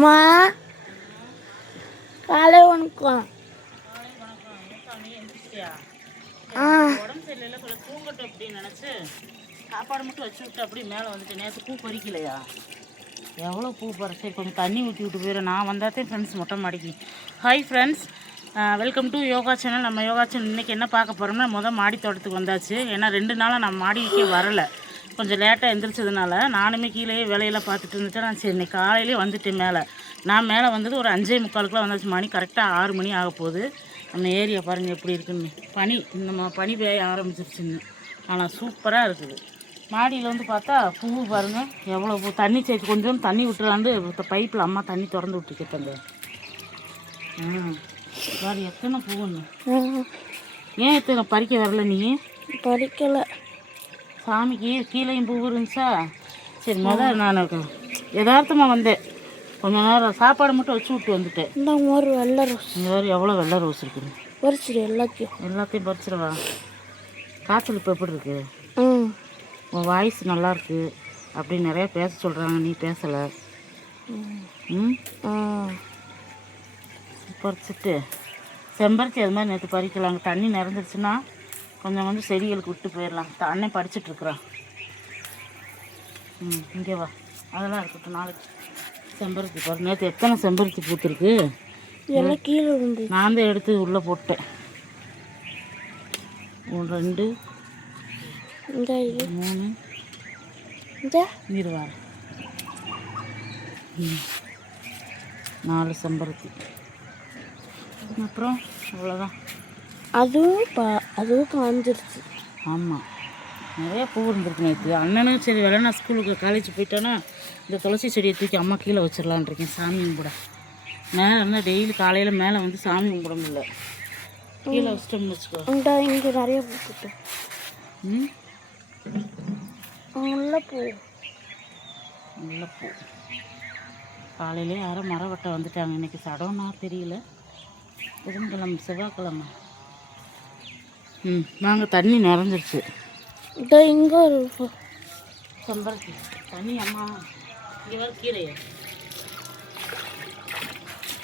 அம்மா. காலை வணக்கம். ஆ. உடம்பு சரியில்லை சொல்ல தூங்கட்டும் அப்படின்னு நினச்சி சாப்பாடு மட்டும் வச்சு விட்டு அப்படியே மேலே வந்துட்டு நேற்று பூ பறிக்கலையா எவ்வளோ பூ பறிச்சு சரி கொஞ்சம் தண்ணி ஊற்றி விட்டு போயிடும் நான் வந்தாத்தே ஃப்ரெண்ட்ஸ் மொட்டை மாடிக்கு hi friends welcome to yoga channel நம்ம யோகா சேனல் இன்றைக்கி என்ன பார்க்க போகிறோம்னா மொதல் மாடி தோட்டத்துக்கு வந்தாச்சு. ஏன்னா ரெண்டு நாளாக நான் மாடிக்கே வரலை. கொஞ்சம் லேட்டாக எந்திரிச்சதுனால நானுமே கீழேயே வேலையெல்லாம் பார்த்துட்டு இருந்துட்டு நான் சரி இன்னைக்கு காலையிலே வந்துட்டேன் மேலே. நான் மேலே வந்தது ஒரு அஞ்சே முக்காலுக்குலாம் வந்தாச்சு மணி. கரெக்டாக ஆறு மணி ஆக போகுது. நம்ம ஏரியா பாருங்கள் எப்படி இருக்குன்னு. பனி இந்த மா பனி பெய்ய ஆரம்பிச்சிருச்சுன்னு ஆனால் சூப்பராக இருக்குது. மாடியில் வந்து பார்த்தா பூ பாருங்கள் எவ்வளோ பூ. தண்ணி சேர்த்து கொஞ்சம் தண்ணி விட்டுலாண்டு பைப்பில் அம்மா தண்ணி திறந்து விட்டுக்கிட்டேங்க ம் வேறு எத்தனை பூவுன்னு ம், ஏன் எத்தனை பறிக்க வரல நீ? பறிக்கல. சாமிக்கு கீழேயும் பூ இருந்துச்சா? சரி முதல் நான் யதார்த்தமாக வந்தேன். கொஞ்ச நேரம் சாப்பாடு மட்டும் வச்சு விட்டு வந்துட்டேன். இந்த ஒரு வெள்ளை ரோஸ். இங்கே வேறு எவ்வளோ வெள்ளை ரோஸ் இருக்குது? பறிச்சிடு எல்லாத்தையும். எல்லாத்தையும் பறிச்சிடவா காய்ச்சல் இப்போ எப்படி இருக்கு? ம். உன் வாய்ஸ் நல்லா இருக்கு. அப்படி நிறைய பேச சொல்கிறாங்க நீ பேசலை. ம்? பறிச்சுட்டு செம்பருத்தி அது மாதிரி நேற்று பறிக்கலாங்க. தண்ணி நிறந்துருச்சுன்னா கொஞ்சம் கொஞ்சம் செடிகளுக்கு விட்டு போயிடலாம். படிச்சுட்டு இருக்கிறான் ம் இங்கே வா. அதெல்லாம் இருக்கட்டும் நாளைக்கு செம்பருத்தி பாரு நேற்று எத்தனை செம்பருத்தி பூத்துருக்கு? எல்லாம் கீழே விழுந்து. நான் தான் எடுத்து உள்ளே போட்டேன். ஒன்று ரெண்டு மூணு இந்த. இரு வாரேன். ம். நாலு செம்பருத்தி. அப்புறம் அவ்வளோதான் அதுவும் பா அதுவும் காஞ்சிருச்சு ஆமாம் நிறைய பூ இருந்திருக்கு நேற்று அண்ணனும் சரி வேலை நான் ஸ்கூலுக்கு காலேஜ் போயிட்டேன்னா இந்த துளசி செடியை தூக்கி அம்மா கீழே வச்சிடலான் இருக்கேன் சாமி கும்பிட. மேலே இருந்தால் டெய்லி காலையில் மேலே வந்து சாமி கும்பிட முடியல கீழே வச்சிட்டோம்னு வச்சுக்கோ. இங்கே நிறைய பூத்துட்டு ம்? நல்ல பூ. நல்ல பூ. காலையிலே யாரும் மரம் வெட்ட வந்துட்டாங்க. இன்னைக்கு சடம்னா தெரியல. புதன்கிழமை செவ்வாய்க்கிழமை. ம் வாங்க தண்ணி நிறைஞ்சிருச்சு. இந்த இங்கே ஒரு. செம்பருத்தி. தண்ணி அம்மா. இங்கே வர கீரையா.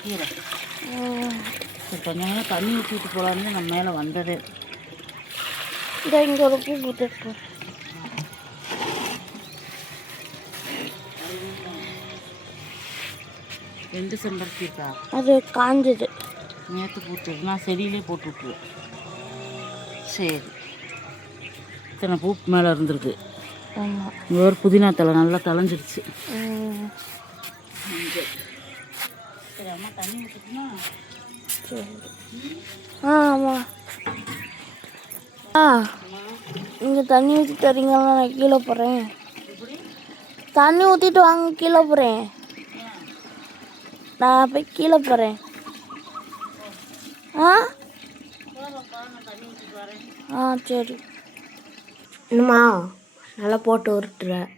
கீரை. கொஞ்ச நேரம் தண்ணி ஊற்றிட்டு போகலான்னு நான் மேலே வந்ததே. இந்த இங்கே ஒரு பூ. பூத்துட்டு ரெண்டு செம்பருத்தி இருக்கா? அது காஞ்சது. நேற்று பூத்துது நான் செடியிலே போட்டு விட்டுருவேன் சரி. இத்தனை பூ மேலே இருந்திருக்கு. ஆமாம் இங்கே ஒரு புதினா தலை நல்லா தலைஞ்சிருச்சு சரி அம்மா தண்ணி ஊற்றிட்டுனா சரி ஆ ஆமாம் ஆ இங்கே தண்ணி ஊற்றி தரீங்களா நான் கீழே போகிறேன் தண்ணி ஊற்றிட்டு வாங்க கீழே போகிறேன் நான் போய் கீழே போகிறேன் ஆ? ஆ சரி. என்னம்மா நல்லா போட்டு உருட்டுறேன்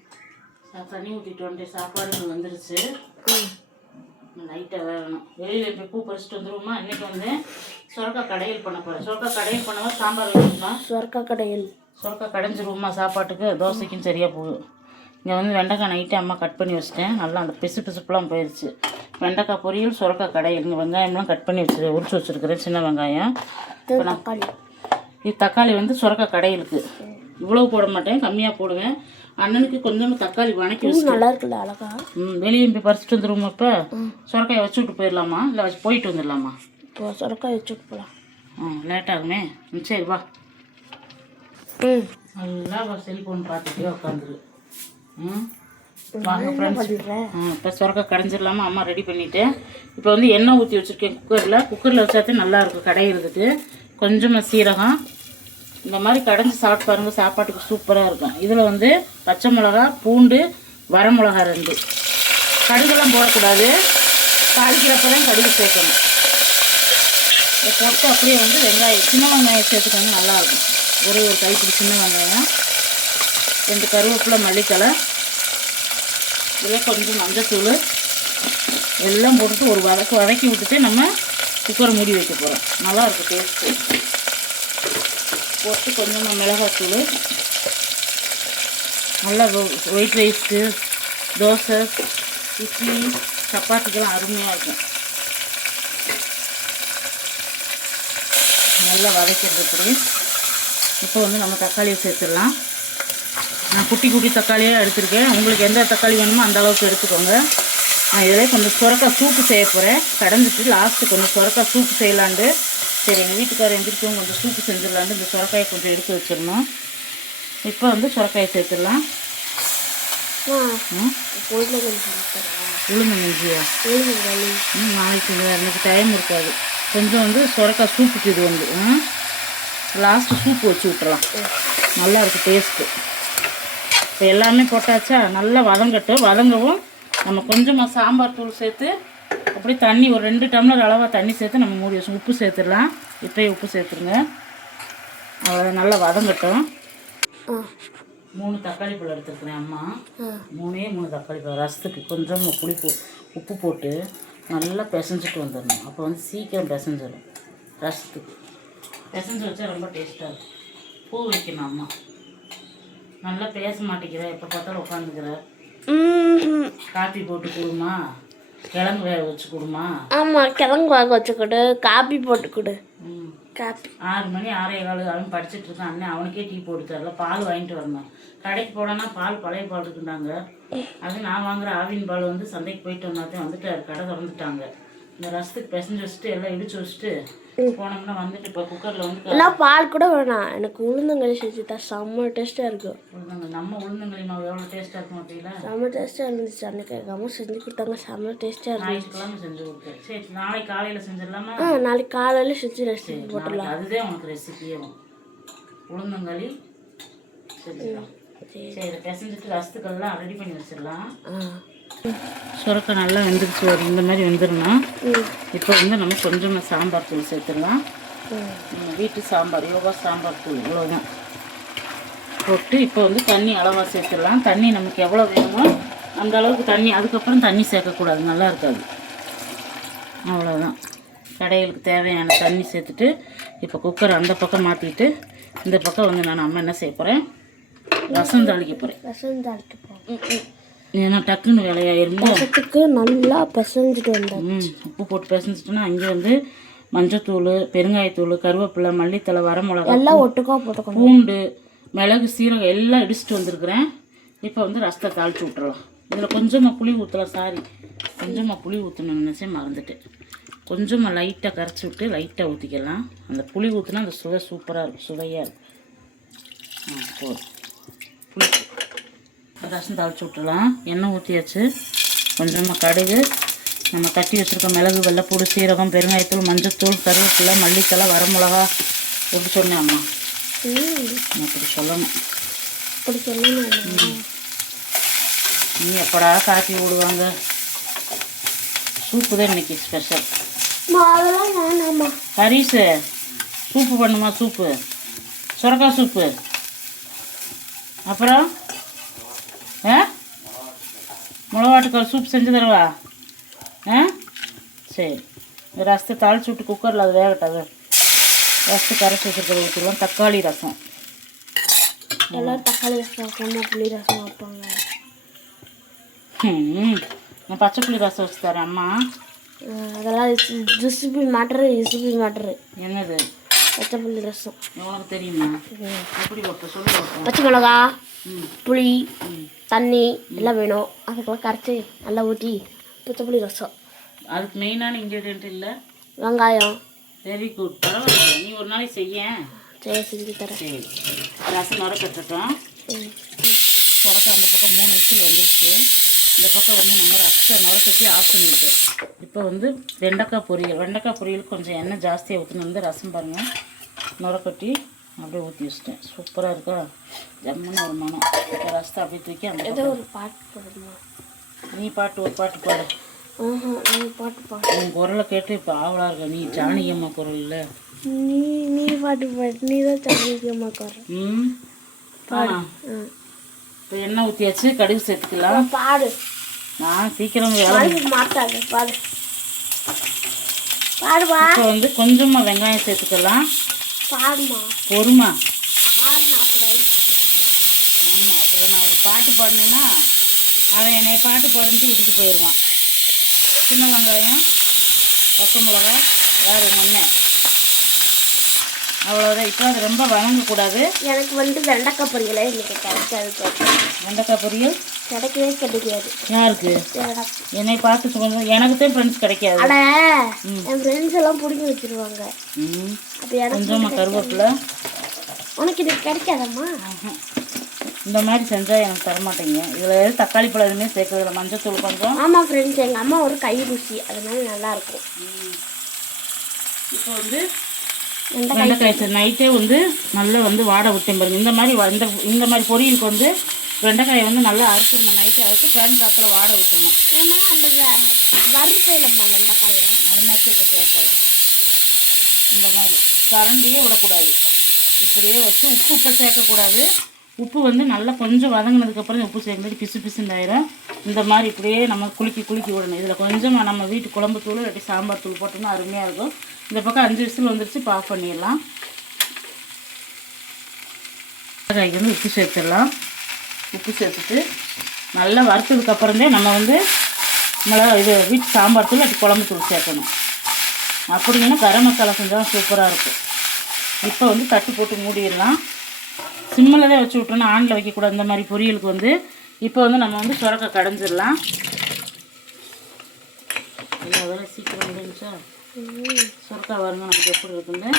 நான் தண்ணி ஊற்றிட்டு வந்துட்டு சாப்பாடு வந்துருச்சு. நைட்டாக வேகணும் வெளியில் இப்போ பூ பறிச்சுட்டு வந்துருவோமா? இன்னைக்கு வந்து சுரக்காய் கடையில் பண்ண போகிறேன் சுரக்காய் கடையில் பண்ணவா? சாம்பார் வச்சுமா சொர்க்க கடையில். சுரக்காய் கடைஞ்சிருவோமா சாப்பாட்டுக்கு? தோசைக்கும் சரியாக போகும் இங்கே வந்து வெண்டைக்காய் நைட்டு அம்மா கட் பண்ணி வச்சிட்டேன். நல்லா அந்த பிசு பிசுப்புலாம் போயிடுச்சு வெண்டைக்காய் பொரியல் சுரக்காய் கடையில். இங்கே வெங்காயம்லாம் கட் பண்ணி வச்சு உரிச்சு வச்சுருக்கிறேன். சின்ன வெங்காயம். இது தக்காளி வந்து சுரக்காய் கடையிலுக்கு இவ்வளோ போட மாட்டேன் கம்மியாக போடுவேன். அண்ணனுக்கு கொஞ்சமாக தக்காளி வணக்கி வச்சு நல்லா இருக்குல்ல அழகா? ம் வெளியே போய் பறிச்சுட்டு வந்துருவோம் இப்போ சுரக்காயை வச்சு விட்டு போயிடலாமா? இல்லை வச்சு போயிட்டு வந்துடலாமா? இப்போ சொரக்காய் வச்சுட்டு போகலாம் ம் லேட் ஆகுமே. ம் சரி வா. ம். நல்லா செல்ஃபோன் பார்த்துட்டே உட்காந்துரு ம். வாங்க ஃப்ரெண்ட்ஸ் இப்போ சுரக்காய் கடைஞ்சிடலாமா? அம்மா ரெடி பண்ணிட்டேன் இப்போ வந்து எண்ணெய் ஊற்றி வச்சுருக்கேன் குக்கரில் குக்கரில் வச்சாத்தே நல்லா இருக்கும் கடையிறதுக்கு கொஞ்சமாக சீரகம் இந்த மாதிரி கடைஞ்சி சாப்பிட்டு பாருங்க சாப்பாட்டுக்கு சூப்பராக இருக்கும். இதில் வந்து பச்சை மிளகா பூண்டு வரமிளகா ரெண்டு. கடுகுலாம் போடக்கூடாது. தாளிக்கிறப்ப தான் கடுகு சேர்க்கணும். இதை போட்டு அப்படியே வந்து வெங்காயம் சின்ன வெங்காயம் சேர்த்துக்கோங்க நல்லாயிருக்கும் ஒரே ஒரு கைப்பிடி சின்ன வெங்காயம். ரெண்டு கருவேப்பிலை மல்லித்தலை இதில் கொஞ்சம் மஞ்சத்தூள். எல்லாம் போட்டுட்டு ஒரு வதக்கு வதக்கி விட்டுட்டு நம்ம குக்கரை மூடி வைக்க போகிறோம் நல்லாயிருக்கும் டேஸ்ட்டு போட்டு கொஞ்சமாக மிளகாத்தூள் நல்லா ஒயிட் ரைஸ்க்கு தோசை இட்லி சப்பாத்திக்கெல்லாம் அருமையாக இருக்கும். நல்லா வதக்கிறது இப்படி இப்போ வந்து நம்ம தக்காளியை சேர்த்துடலாம். நான் குட்டி குட்டி தக்காளியாக எடுத்திருக்கேன். உங்களுக்கு எந்த தக்காளி வேணுமோ அந்த அளவுக்கு எடுத்துக்கோங்க. நான் இதில் கொஞ்சம் சுரக்கா சூப்பு செய்ய போகிறேன் கடைஞ்சிட்டு லாஸ்ட்டு கொஞ்சம் சுரக்கா சூப்பு செய்யலான்ட்டு சரி எங்கள் வீட்டுக்காரர் எந்திரிக்கவும் கொஞ்சம் சூப்பு செஞ்சிடலான்னு இந்த சுரக்காயை கொஞ்சம் எடுத்து வச்சிடணும். இப்போ வந்து சுரக்காயை சேர்த்துடலாம். ம்? உருளைக்கிழங்கு உளுந்து நெஞ்சியா ம் நாளைக்கு இன்னைக்கு எனக்கு டைம் இருக்காது. கொஞ்சம் வந்து சுரக்காய் சூப்புக்கு இது வந்து ம்? லாஸ்ட்டு சூப்பு வச்சு விட்டுறலாம். நல்லா இருக்குது டேஸ்ட்டு இப்போ எல்லாமே போட்டாச்சா? நல்லா வதங்கட்டும். வதங்கவும் நம்ம கொஞ்சமாக சாம்பார் தூள் சேர்த்து அப்படியே தண்ணி ஒரு ரெண்டு டம்ளர் அளவாக தண்ணி சேர்த்து நம்ம மூடி வச்சு உப்பு சேர்த்துடலாம். இப்போயே உப்பு சேர்த்துருங்க. அவ்வளோ நல்லா வதங்கட்டும். மூணு தக்காளி பழம் எடுத்துருக்குறேன் அம்மா. மூணே மூணு தக்காளி பழம். ரசத்துக்கு கொஞ்சம் புளி போ உப்பு போட்டு நல்லா பிசைஞ்சிட்டு வந்துடணும். அப்போ வந்து சீக்கிரம் பிசைஞ்சிடும். ரசத்துக்கு. பிசைஞ்சு வச்சா ரொம்ப டேஸ்ட்டாக இருக்கும். பூ வைக்கணும் அம்மா. நல்லா பேச மாட்டேங்கிற. எப்போ பார்த்தாலும் உட்காந்துக்கிற. ம் காப்பி போட்டு கொடுமா. கிழங்கு வேக வச்சு கொடுமா? ஆமாம் கிழங்கு வாங்க வச்சு கொடு. காப்பி போட்டு கொடு. காப்பி ஆறு மணி ஆறே காலு அவன் படிச்சுட்டு இருக்கான் அண்ணன் அவனுக்கே டீ போட்டு தரல. பால் வாங்கிட்டு வரணும் கடைக்கு போனா பால் பழைய பால் இருக்குண்டாங்க அது நான் வாங்குற ஆவின் பால் வந்து சந்தைக்கு போயிட்டு வந்தாதான் வந்துட்டாரு. கடை திறந்துட்டாங்க. இந்த ரசத்துக்கு பிசைஞ்சு வச்சுட்டு எல்லாம் இடிச்சு வச்சுட்டு போனோம்னா வந்துட்டு இப்போ குக்கரில் வந்து எல்லாம் பால் கூட வேணாம். எனக்கு உளுந்தங்களி செஞ்சு தான் செம்ம டேஸ்ட்டாக இருக்கும். உளுந்தங்க நம்ம உளுந்தங்களி மாவு எவ்வளோ டேஸ்ட்டாக இருக்கும் அப்படிங்களா செம்ம டேஸ்ட்டாக இருந்துச்சு. அன்னைக்கு எங்கள் செஞ்சு கொடுத்தாங்க. செம்ம டேஸ்ட்டாக இருந்துச்சு. செஞ்சு கொடுத்தேன் சரி நாளைக்கு காலையில் செஞ்சிடலாமா? ஆ நாளைக்கு காலையில் செஞ்சு ரெசிபி போட்டு நாளைக்கு அதுதான் உனக்கு ரெசிபியே உளுந்தங்களி செஞ்சுக்கலாம் சரி. பிசைஞ்சிட்டு ரசத்துக்கெல்லாம் ரெடி பண்ணி வச்சிடலாம். ஆ. சுரக்கை நல்லா வெந்துருச்சு வரும் இந்த மாதிரி வெந்துடணும் இப்போ வந்து நம்ம கொஞ்சமாக சாம்பார் தூள் சேர்த்துடலாம். நம்ம வீட்டு சாம்பார் யோகா சாம்பார் தூள் இவ்வளோதான் போட்டு இப்போ வந்து தண்ணி அளவாக சேர்த்துடலாம். தண்ணி நமக்கு எவ்வளோ வேணுமோ அந்த அளவுக்கு தண்ணி அதுக்கப்புறம் தண்ணி சேர்க்கக்கூடாது. நல்லா இருக்காது. அவ்வளோதான் கடைகளுக்கு தேவையான தண்ணி சேர்த்துட்டு இப்போ குக்கர் அந்த பக்கம் மாற்றிட்டு இந்த பக்கம் வந்து நான் அம்மா என்ன செய்ய போகிறேன் ரசம் தாளிக்க போகிறேன் ரசம் தாளிட்டு போவோம் ஏன்னா டக்குன்னு வேலையாயிருந்தா ரசத்துக்கு நல்லா பிசைஞ்சிட்டு வந்தேன் ம் உப்பு போட்டு பிசைஞ்சிட்டோன்னா அங்கே வந்து மஞ்சத்தூள் பெருங்காயத்தூள் கருவேப்பிலை மல்லித்தலை வரமிளகா எல்லாம் ஒட்டுக்கா போட்டுக்கணும். பூண்டு மிளகு சீரகம் எல்லாம் இடிச்சிட்டு வந்திருக்கிறேன். இப்போ வந்து ரசத்தை தாளிச்சு விட்டுறலாம் இதில் கொஞ்சமாக புளி ஊற்றலாம் சாரி கொஞ்சமாக புளி ஊற்றணும்னு நினச்சே மறந்துட்டேன். கொஞ்சமாக லைட்டாக கரைச்சி விட்டு லைட்டாக ஊற்றிக்கலாம் அந்த புளி ஊற்றினா அந்த சுவை சூப்பராக இருக்கும். சுவையாக இருக்கும். ஆ போதும். புளி ரசம் தாளிச்சு விட்டுறலாம் எண்ணெய் ஊற்றியாச்சு கொஞ்சமாக கடுகு. நம்ம தட்டி வச்சுருக்க மிளகு வெள்ளைப்பூடு சீரகம் பெருங்காயத்தூள் மஞ்சத்தூள் கருவேப்பிலை மல்லித்தலை வரமிளகா எப்படி சொன்னேன் அம்மா. அப்படி சொல்லணும். அப்படி சொல்லணும் நீ எப்படா காப்பி விடுவாங்க? சூப்பு தான் இன்னைக்கு ஸ்பெஷல் ஹரிஸு சூப்பு பண்ணுமா சூப்பு? சுரக்காய் சூப்பு. அப்புறம்? ஆ? மிளகாட்டுக்கால் சூப் செஞ்சு தரவா? ஆ? சரி. ரசத்தை தாளிச்சு விட்டு குக்கரில் அது வேகட்டும் அது ரசத்தை கரைச்சி வச்சுருக்கிறத ஊற்றிடலாம் தக்காளி ரசம். எல்லாரும் தக்காளி ரசம் வைக்காம புளி ரசம் வைப்பாங்க. ம் நான் பச்சை புளி ரசம் வச்சு தரேன் அம்மா. அதெல்லாம் ரெசிபி மேட்ரு ரெசிபி மேட்ரு என்னது? பச்சை புளி ரசம். உனக்கு தெரியுமா. எப்படி சொல்லி பச்சை மிளகா புளி தண்ணி எல்லாம் வேணும். அதுக்கெல்லாம் கரைச்சி நல்லா ஊற்றி பச்சை புளி ரசம். அதுக்கு மெயினான இன்க்ரீடியன்ட் இல்லை? வெங்காயம். வெரி குட் பரவாயில்ல நீ ஒரு நாளைக்கு செய்யேன் சரி செஞ்சு தரேன். சரி. ரசம் நுர கட்டுட்டோம். ம். தொடக்க அந்த பக்கம் மூணு விசில் வந்துருச்சு. இந்த பக்கம் வந்து நம்ம ரசத்தை நுர கட்டி ஆஃப் பண்ணிவிட்டோம் இப்போ வந்து வெண்டைக்காய் பொரியல். வெண்டைக்காய் பொரியலுக்கு கொஞ்சம் எண்ணெய் ஜாஸ்தியாக ஊற்றினு வந்து ரசம் பாருங்கள் நுர கட்டி அப்படியே ஊற்றி வச்சிட்டேன். சூப்பராக இருக்கா? ஜம்முன்னு ஒரு மனம். இப்போ ரசத்தை அப்படியே தூக்கி அந்த ஏதோ ஒரு பாட்டு போடுமா? நீ பாட்டு ஒரு பாட்டு பாடு. பாட்டு பாடு. உன் குரலை கேட்டு இப்போ ஆவலாக இருக்க. நீ ஜானகியம்மா குரல் இல்லை. நீ நீ பாட்டு பாடு. நீ தான் தண்ணிக்கமா குற ம்? ஆ. இப்போ எண்ணெய் ஊற்றியாச்சு கடுகு சேர்த்துக்கலாம். பாடு. நான் சீக்கிரம் பாடு மாட்டாது பாடு. பாடுவா இப்போ வந்து கொஞ்சமாக வெங்காயம் சேர்த்துக்கலாம். பொறுமா. ஆமாம் அப்புறம் நான் பாட்டு பாடினேன்னா அவன் என்னை பாட்டு பாடுன்ட்டு விட்டுட்டு போயிடுவான். சின்ன வெங்காயம் பச்சை மிளகா வேறு ஒன்று அவ்வளோதான் இப்போ அது ரொம்ப வதங்கக்கூடாது எனக்கு வந்து வெண்டைக்காய் பொரியலே இன்னைக்கு கிடைக்காது. வெண்டைக்காய் பொரியல்? கிடைக்கவே கிடைக்காது. யாருக்கு? என்னை பார்த்து கொஞ்சம் எனக்கு தான் ஃப்ரெண்ட்ஸ் கிடைக்காது. அட என் ஃப்ரெண்ட்ஸ் எல்லாம் பிடிங்கி வச்சிருவாங்க. ம். அப்போ எனக்கு கொஞ்சமாக கருவேப்பிலை. உனக்கு இது கிடைக்காதம்மா. இந்த மாதிரி செஞ்சால் எனக்கு தரமாட்டேங்க. இதில் தக்காளி பழம் எதுவுமே சேர்க்கறதில்ல மஞ்சத்தூள் கொஞ்சம். ஆமாம் ஃப்ரெண்ட்ஸ் எங்கள் அம்மா ஒரு கை ருசி அதனால நல்லா இருக்கும். இப்போ வந்து வெண்டைக்காய் நைட்டே வந்து நல்லா வந்து வாட விட்டேன் பாருங்க. இந்த மாதிரி இந்த இந்த மாதிரி பொரியலுக்கு வந்து வெண்டைக்காயை வந்து நல்லா அறுத்துடணும் நைட்டே அறுத்து ஃபேன் காப்பில் வாட விட்டணும் ஏன்னா அந்த வறுப்பையிலம்மா வெண்டைக்காயை? அது மாதிரி இப்போ சேர்க்குறேன் இந்த மாதிரி. கரண்டியே விடக்கூடாது. இப்படியே வச்சு உப்பு இப்போ சேர்க்கக்கூடாது. உப்பு வந்து நல்லா கொஞ்சம் வதங்கினதுக்கப்புறம் உப்பு சேர்க்கும்போது பிசு பிசுன்னு ஆயிரும். இந்த மாதிரி இப்படியே நம்ம குலுக்கி குலுக்கி விடணும். இதில் கொஞ்சமாக நம்ம வீட்டு குழம்பு தூள் இல்லாட்டி சாம்பார் தூள் போட்டோம்னா அருமையாக இருக்கும். இந்த பக்கம் அஞ்சு விசில் வந்துருச்சு இப்போ ஆஃப் பண்ணிடலாம். காய்க்கு வந்து உப்பு சேர்த்துடலாம். உப்பு சேர்த்துட்டு நல்லா வறுத்ததுக்கு நம்ம வந்து மிளகா இது வீட்டு சாம்பார் தூள் அது குழம்பு தூள் சேர்க்கணும். அப்படிங்கன்னா கரம் மசாலா செஞ்சால் சூப்பராக இருக்கும். இப்போ வந்து தட்டு போட்டு மூடிடலாம். சிம்மில் தான் வச்சு விட்டோன்னா ஆனில் வைக்கக்கூடாது இந்த மாதிரி பொரியலுக்கு வந்து இப்போ வந்து நம்ம வந்து சுரக்கா கடைஞ்சிடலாம். எல்லா வேலை சீக்கிரம் முடிஞ்சா சுரக்காய் வருங்க. நமக்கு எப்படி இருக்குன்னு.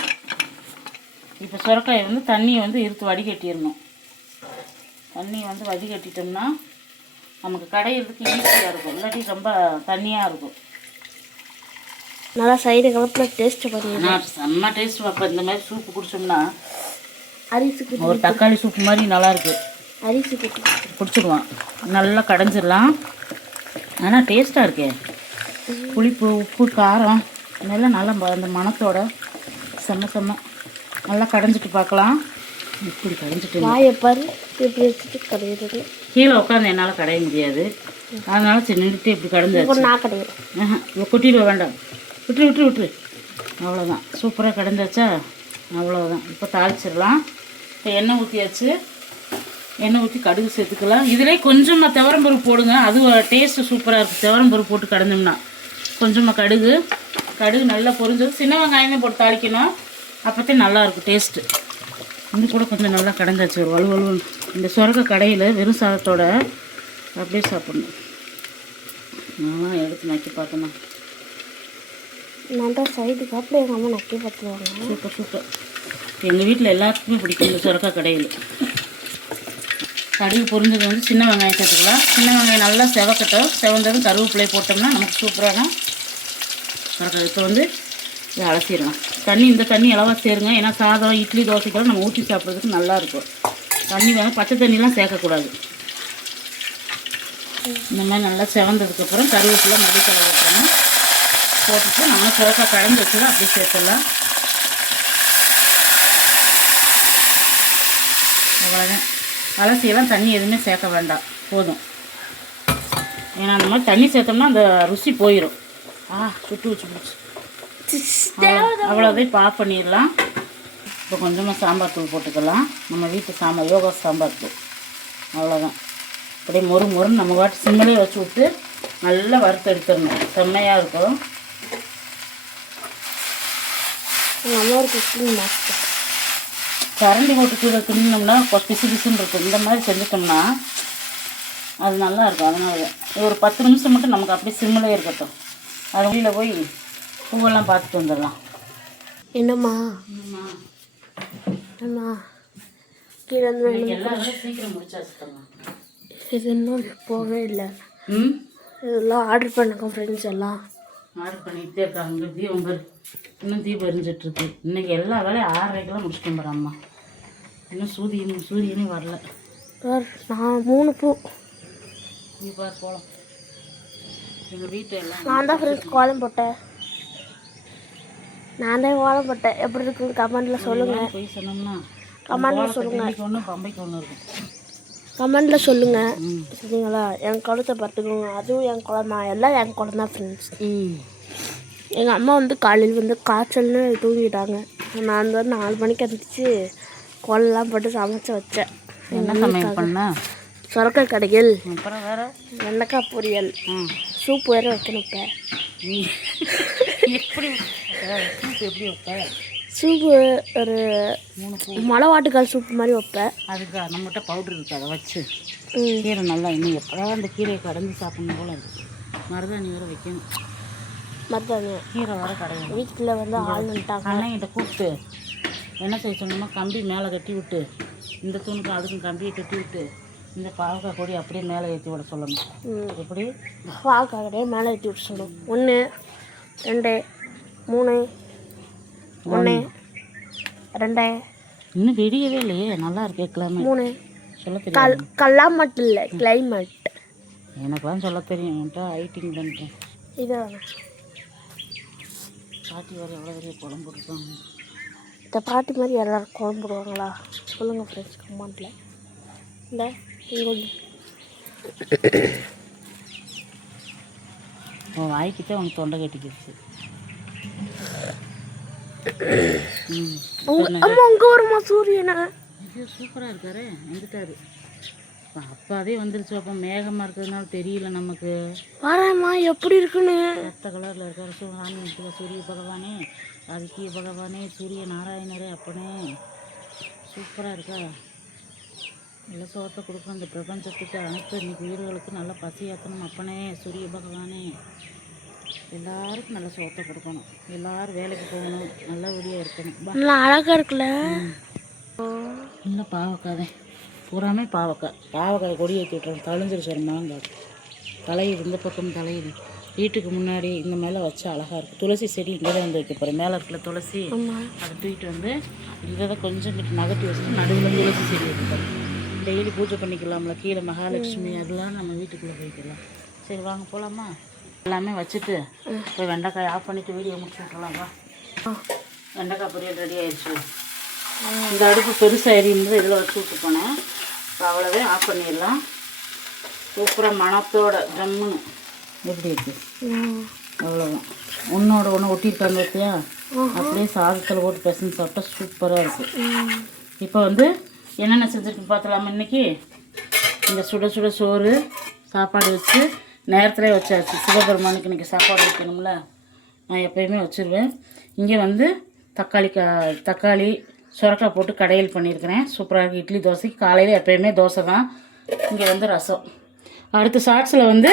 இப்போ சுரக்காயை வந்து தண்ணியை வந்து இருத்து வடிகட்டிடணும். தண்ணியை வந்து வடிகட்டிட்டோம்னா நமக்கு கடையிறதுக்கு ஈஸியாக இருக்கும். இல்லாட்டி ரொம்ப தண்ணியாக இருக்கும். நல்லா சைடு கலப்பில் டேஸ்ட் பண்ணி நான் செம்ம டேஸ்ட் வைப்பேன் இந்த மாதிரி சூப்பு குடிச்சோம்னா அரிசிக்கு ஒரு தக்காளி சூப் மாதிரி நல்லா இருக்கு. அரிசிக்கு குடிச்சிடுவான். நல்லா கடைஞ்சிடலாம். ஆனால் டேஸ்ட்டாக இருக்கே. புளிப்பு உப்பு காரம் இதெல்லாம் நல்லா அந்த மணத்தோட செம்ம செம்ம. நல்லா கடைஞ்சிட்டு பார்க்கலாம். இப்படி கடைஞ்சிட்டு வாயை பாரு இப்படி வச்சுட்டு கிடையாது கீழே உட்காந்து என்னால் கடைய முடியாது. அதனால சரி நின்றுட்டு இப்படி இப்போ நான் இவ கொட்டிடுவ வேண்டாம். விட்டுரு விட்டுரு விட்டுரு. அவ்வளோதான் சூப்பராக கிடந்தாச்சா? அவ்வளோதான் இப்போ தாளிச்சிடலாம். இப்போ எண்ணெய் ஊற்றியாச்சு எண்ணெய் ஊற்றி கடுகு சேர்த்துக்கலாம். இதிலே கொஞ்சமாக துவரம்பருப்பு போடுங்க. அது டேஸ்ட்டு சூப்பராக இருக்கும் துவரம்பருப்பு போட்டு கடைஞ்சோம்னா கொஞ்சமாக கடுகு. கடுகு நல்லா பொரிஞ்சது. சின்ன வெங்காயமே போட்டு தாளிக்கணும். அப்போத்தே நல்லாயிருக்கும் டேஸ்ட்டு இது கூட கொஞ்சம் நல்லா கடைஞ்சாச்சு. ஒரு வலு வலுன்னு. இந்த சுரக்க கடையில் வெறும் சாதத்தோட அப்படியே சாப்பிடணும். நான் எடுத்து நக்கி பார்த்தேன்னா நான் தான் சைடு கலப்பில் எங்கள் அம்மா நக்கி பார்த்துருவாங்க. Super super. எங்கள் வீட்டில் எல்லாத்துக்குமே பிடிக்கும் இந்த சுரக்கா கடையில். கடுகு பொரிஞ்சது வந்து சின்ன வெங்காயம் சேர்த்துக்கலாம். சின்ன வெங்காயம் நல்லா செவக்கட்டும். செவந்ததும் கருவேப்பிலை போட்டோம்னா நமக்கு சுரக்கா. இப்போ வந்து இதை அலசிடலாம். தண்ணி இந்த தண்ணி அளவாக சேருங்க. ஏன்னா சாதம் இட்லி தோசைக்கெல்லாம் நம்ம ஊற்றி சாப்பிட்றதுக்கு நல்லாயிருக்கும் தண்ணி வேணும் பச்சை தண்ணிலாம் சேர்க்கக்கூடாது. இந்த மாதிரி நல்லா செவந்ததுக்கப்புறம் கருவேப்பிலை மல்லித்தலை போட்டுறணும் போட்டுட்டு நம்ம சோக்கா கலந்து வச்சுதான் அப்படியே சேர்த்துடலாம். அவ்வளோதான் அலசியெல்லாம் தண்ணி எதுவுமே சேர்க்க வேண்டாம். போதும். ஏன்னா அந்த மாதிரி தண்ணி சேர்த்தோம்னா அந்த ருசி போயிடும் ஆ சுட்டு வச்சு பிடிச்சி அவ்வளோதான் இப்போ ஆஃப் பண்ணிடலாம். இப்போ கொஞ்சமாக சாம்பார் தூள் போட்டுக்கலாம். நம்ம வீட்டு சாம்பார் யோகா சாம்பார் தூள். அவ்வளோதான். அப்படியே மொறு மொறுன்னு நம்ம வாட்டி சிம்மிலே வச்சு விட்டு நல்லா வறுத்து எடுத்துடணும். செம்மையாக இருக்கும். அம்மா ஒரு குக்கிங் மாஸ்டர் கரண்டி போட்டு கீழே தின்னோம்னா பிசு பிசுன்னு இருக்கும். இந்த மாதிரி செஞ்சுட்டோம்னா அது நல்லா இருக்கும். அதனால ஒரு பத்து நிமிஷம் மட்டும் நமக்கு அப்படியே சிம்மிலே இருக்கட்டும். அது வெளியில் போய் பூவெல்லாம் பார்த்துட்டு வந்துடலாம். என்னம்மா? அம்மா கீழே சீக்கிரம் முடிச்சாச்சுட்டோம்மா இது இன்னும் போகவே இல்லை. ம்? இதெல்லாம் ஆர்டர் பண்ணுங்க ஃப்ரெண்ட்ஸ் எல்லாம். ஆர்டர் பண்ணிக்கிட்டே இருக்காங்க தீபம் பேர். இன்னும் தீபம் எரிஞ்சிட்ருக்கு இன்னைக்கு எல்லா வேலையும் ஆறரைக்கெல்லாம் முடிச்சிட்டோம் பாரு அம்மா. இன்னும் சூரியன் சூரியனே வரல. சார் நான் மூணு பூ. நீ பாரு போகலாம் எங்கள் வீட்டை எல்லாம் நான் தான் ஃப்ரெண்ட்ஸ் கோலம் போட்டேன். நான் தான் கோலம் போட்டேன் எப்படி இருக்குன்னு கமெண்ட்டில் சொல்லுங்கள் போய் சொன்னோம்னா கமெண்ட்டில் சொல்லுங்கள் ஒன்று பம்பைக்கு ஒன்று இருக்கும் கமெண்ட்டில் சொல்லுங்கள் சரிங்களா? என் குளத்தை பார்த்துக்கோங்க. அதுவும் என் குளம் எல்லாம் என் குளம் தான் ஃப்ரெண்ட்ஸ் எங்கள் அம்மா வந்து காலையில் வந்து காய்ச்சல்னு தூங்கிட்டாங்க. நான் வந்து நாலு மணிக்கு எழுந்திரிச்சு கோலம்லாம் போட்டு சமைச்சு வச்சேன். என்ன சமையல் பண்ண? சுரக்காய் கடைகள். அப்புறம் வேற? வெண்டைக்காய் பொரியல். சூப் வேற வைக்கணும் இப்போ. எப்படி சூப் எப்படி வைப்ப? சூப்பு ஒரு மூணு பூ. மலைவாட்டுக்கால் சூப் மாதிரி வைப்பேன் அதுக்கு நம்மகிட்ட பவுடர் இருக்கு அதை வச்சு. கீரை நல்லா இன்னும் எப்போதான் அந்த கீரையை கடந்து சாப்பிடணும் போல இருக்கு. மருதாணி வேற வைக்கணும். மற்றது கீரை வர கடையணும். வீட்டில் வந்து ஆள் வந்துட்டாங்க. அண்ணங்கிட்ட கூப்பிட்டு என்ன செய்ய சொன்னோமா கம்பி மேலே கட்டி விட்டு இந்த தூணுக்கும் அதுக்கும் கம்பியை கட்டி விட்டு இந்த பாவக்காய் கொடி அப்படியே மேலே ஏற்றி விட சொல்லணும். எப்படி? பாக்காக்கடையே மேலே ஏற்றி விட்டு சொல்லணும். ஒன்று ரெண்டு மூணு ஒன்று ரெண்டு. இன்னும் வெடியவே இல்லையே. நல்லா இருக்கு கிளம்பி மூணு. சொல்ல கல் தெரியும் கல்லாமட்டு இல்லை கிளைமேட் எனக்கு தான் சொல்ல தெரியும். ஐட்டிங் பண்ணிட்டேன் இது. பாட்டி வேறு எவ்வளோ பெரிய குழம்பு போட்டுருக்காங்க. இந்த பாட்டி மாதிரி எல்லாரும் குழம்பு போடுவாங்களா? சொல்லுங்கள் ஃப்ரெண்ட்ஸ் கமெண்ட்டில் இந்த கொஞ்சம் உன் வாய்க்கிட்டே உனக்கு தொண்டை கட்டிக்கிடுச்சு. உங்க அம்மா வருமா சூரியனை? ஐயோ சூப்பராக இருக்காரு வந்துட்டாரு. அப்ப அப்பாவே வந்துருச்சு அப்போ மேகமாக இருக்கிறதுனால தெரியல நமக்கு. வரேம்மா எப்படி இருக்குன்னு? ரத்த கலரில் இருக்காரு சுகாமி இருக்கிற சூரிய பகவானே ஆதித்ய பகவானே சூரிய நாராயணரே அப்பனே. சூப்பராக இருக்கா? நல்ல சோத்தை கொடுக்கணும் இந்த பிரபஞ்சத்துக்கு அனைத்து இன்னைக்கு உயிர்களுக்கு நல்ல பசியாற்றணும் அப்பனே சூரிய பகவானே. எல்லாருக்கும் நல்ல சோத்தை கொடுக்கணும். எல்லாரும் வேலைக்கு போகணும். நல்லபடியாக இருக்கணும். நல்லா அழகாக இருக்குல்ல? இல்லை பாவக்காய் தான். பூராமே பாவக்காய். பாவக்காய் கொடி ஏற்றி விட்றோம் தழிஞ்சிருச்சு ஒரு மாங்காய். தலையுது இந்த பக்கம் தலையுது வீட்டுக்கு முன்னாடி இந்த மேலே வச்சு அழகாக இருக்கும் துளசி செடி இங்கே தான் வந்து வைக்க போகிறேன் மேலே இருக்கிற துளசி? அதை தூக்கிட்டு வந்து இதை தான் கொஞ்சம் நகட்டி வச்சுட்டு நடுவில் துளசி செடி வைக்கிறோம் டெய்லி பூஜை பண்ணிக்கலாம்ல. கீழே மகாலட்சுமி அதெல்லாம் நம்ம வீட்டுக்குள்ளே போய்க்கலாம். சரி வாங்க போகலாமா எல்லாமே வச்சுட்டு போய் வெண்டைக்காய் ஆஃப் பண்ணிவிட்டு வீடியோ முடிச்சு விட்றலாம் வா. வெண்டைக்காய் பொரியல் ரெடி ஆயிடுச்சு. இந்த அடுப்பு பெருசாக எரியும்போது இதில் வச்சு விட்டு போனேன். இப்போ அவ்வளோவே ஆஃப் பண்ணிடலாம். சூப்பராக மணத்தோட ஜம்முன்னு எப்படி இருக்கு? அவ்வளோதான் ஒன்றோட ஒன்று ஒட்டியிருக்காங்க பார்த்தியா? அப்படியே சாதத்தில் போட்டு பிசைஞ்சு சாப்பிட்டா சூப்பராக இருக்குது ம். இப்போ வந்து என்னென்ன செஞ்சுருக்கு பார்த்தலாமா இன்னைக்கு? இந்த சுட சுட சோறு சாப்பாடு வச்சு நேரத்திலே வச்சாச்சு. சிவபெருமானுக்கு இன்றைக்கி சாப்பாடு வைக்கணும்ல. நான் எப்பயுமே வச்சுருவேன். இங்கே வந்து தக்காளி கா தக்காளி சுரக்காய் போட்டு கடையில் பண்ணியிருக்கிறேன். சூப்பராக இருக்குது இட்லி தோசைக்கு காலையில் எப்போயுமே தோசை தான். இங்கே வந்து ரசம். அடுத்த ஷார்ட்ஸில் வந்து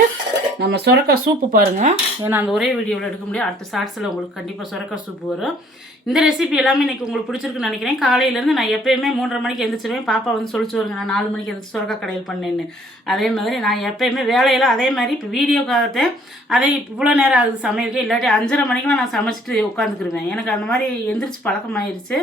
நம்ம சுரக்காய் சூப்பு பாருங்கள் ஏன்னா அந்த ஒரே வீடியோவில் எடுக்க முடியாது. அடுத்த ஷார்ட்ஸில் உங்களுக்கு கண்டிப்பாக சுரக்காய் சூப்பு வரும். இந்த ரெசிபி எல்லாமே இன்றைக்கி உங்களுக்கு பிடிச்சிருக்குன்னு நினைக்கிறேன். காலையிலேருந்து நான் எப்பயுமே மூன்றரை மணிக்கு எழுந்திரிச்சிருவேன் பாப்பா வந்து சொல்லிச்சு வருங்க நான் நாலு மணிக்கு எழுந்திரிச்சு சுரக்கா கடையில் பண்ணேன்னு. அதே மாதிரி நான் எப்பயுமே வேலையெல்லாம் அதே மாதிரி இப்போ வீடியோ காலத்தை அதே இவ்வளோ நேரம் ஆகுது சமையலுக்கு. இல்லாட்டி அஞ்சரை மணிக்கெலாம் நான் சமைச்சிட்டு உட்காந்துக்கிருவேன் எனக்கு அந்த மாதிரி எந்திரிச்சு பழக்கமாயிருச்சு.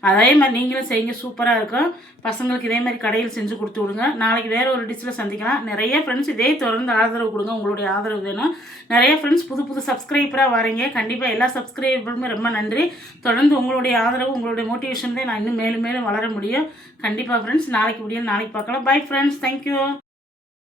அதே மாதிரி நீங்களும் செய்யுங்க. சூப்பராக இருக்கும். பசங்களுக்கு இதே மாதிரி கடையில் செஞ்சு கொடுத்து விடுங்க. நாளைக்கு வேறு ஒரு டிஷ்ஷில் சந்திக்கலாம். நிறைய ஃப்ரெண்ட்ஸ் இதே தொடர்ந்து ஆதரவு கொடுங்க. உங்களுடைய ஆதரவு வேணும். நிறைய ஃப்ரெண்ட்ஸ் புது புது சப்ஸ்கிரைபராக வரீங்க. கண்டிப்பாக எல்லா சப்ஸ்கிரைபருமே ரொம்ப நன்றி. தொடர்ந்து உங்களுடைய ஆதரவு உங்களுடைய மோட்டிவேஷன்லேயே நான் இன்னும் மேலும் மேலும் வளர முடியும். கண்டிப்பாக ஃப்ரெண்ட்ஸ் நாளைக்கு முடியும் நாளைக்கு பார்க்கலாம். Bye friends thank you